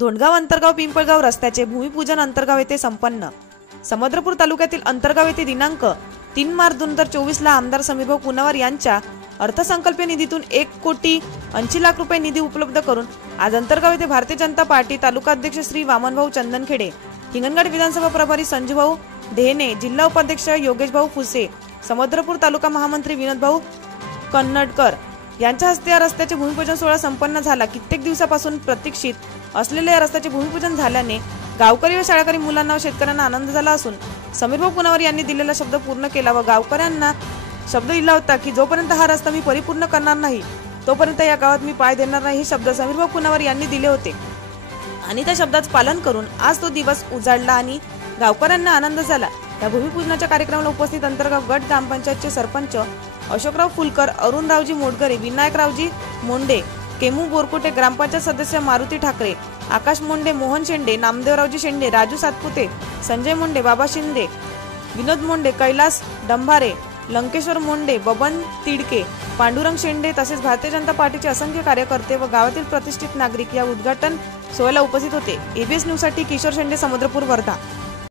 धोंडगाव अंतरगाव पिंपळगाव रस्त्याचे भूमिपूजन अंतरगाव येथे संपन्न। समुद्रपूर तालुक्यातील अंतरगाव येथे दिनांक 3 मार्च 2024 ला आमदार समीरभाऊ पुनावर यांच्या अर्थसंकल्पीय निधीतून 1,80,00,000 रुपये निधी उपलब्ध करून आज अंतरगाव येथे भारतीय जनता पार्टी तालुका अध्यक्ष श्री वामनभाऊ चंदनखेडे, हिंगणघाट विधानसभा प्रभारी संजूभाऊ ढेने, जिल्हा उपाध्यक्ष योगेशभाऊ फुसे, समुद्रपूर तालुका महामंत्री विनोदभाऊ कन्नडकर यांच्या हस्ते या रस्त्याचे भूमिपूजन सोहळा संपन्न झाला। कित्येक दिवसापासून प्रतीक्षित असलेल्या या रस्त्याचे भूमिपूजन झाल्याने गावकरी व शाळकरी मुलांना व शेतकऱ्यांना आनंद झाला असून समीरभाऊ पुनावर यांनी दिलेला शब्द पूर्ण केला व गावकऱ्यांना शब्द दिला होता की जोपर्यंत हा रस्ता मी परिपूर्ण करणार नाही तोपर्यंत या गावात मी पाय देणार नाही, हे शब्द समीरभाऊ पुनावर यांनी दिले होते आणि त्या शब्दाचं पालन करून आज तो दिवस उजाडला आणि गावकऱ्यांना आनंद झाला। या भूमिपूजनाच्या कार्यक्रमाला उपस्थित अंतरगाव गट ग्रामपंचायतचे सरपंच अशोकराव फुलकर, अरुणरावजी मोडगरे, विनायकरावजी मोंडे, केमू बोरकुटे, ग्रामपंचायत सदस्य मारुती ठाकरे, आकाश मोंडे, मोहन शेंडे, नामदेवरावजी शेंडे, राजू सातपुते, संजय मोंडे, बाबा शिंदे, विनोद मोंडे, कैलास डंभारे, लंकेश्वर मोंडे, बबन तिडके, पांडुरंग शेंडे तसेच भारतीय जनता पार्टीचे असंख्य कार्यकर्ते व गावातील प्रतिष्ठित नागरिक या उद्घाटन सोहळ्याला उपस्थित होते। एबीएस न्यूज साठी किशोर शेंडे, समुद्रपूर, वर्धा।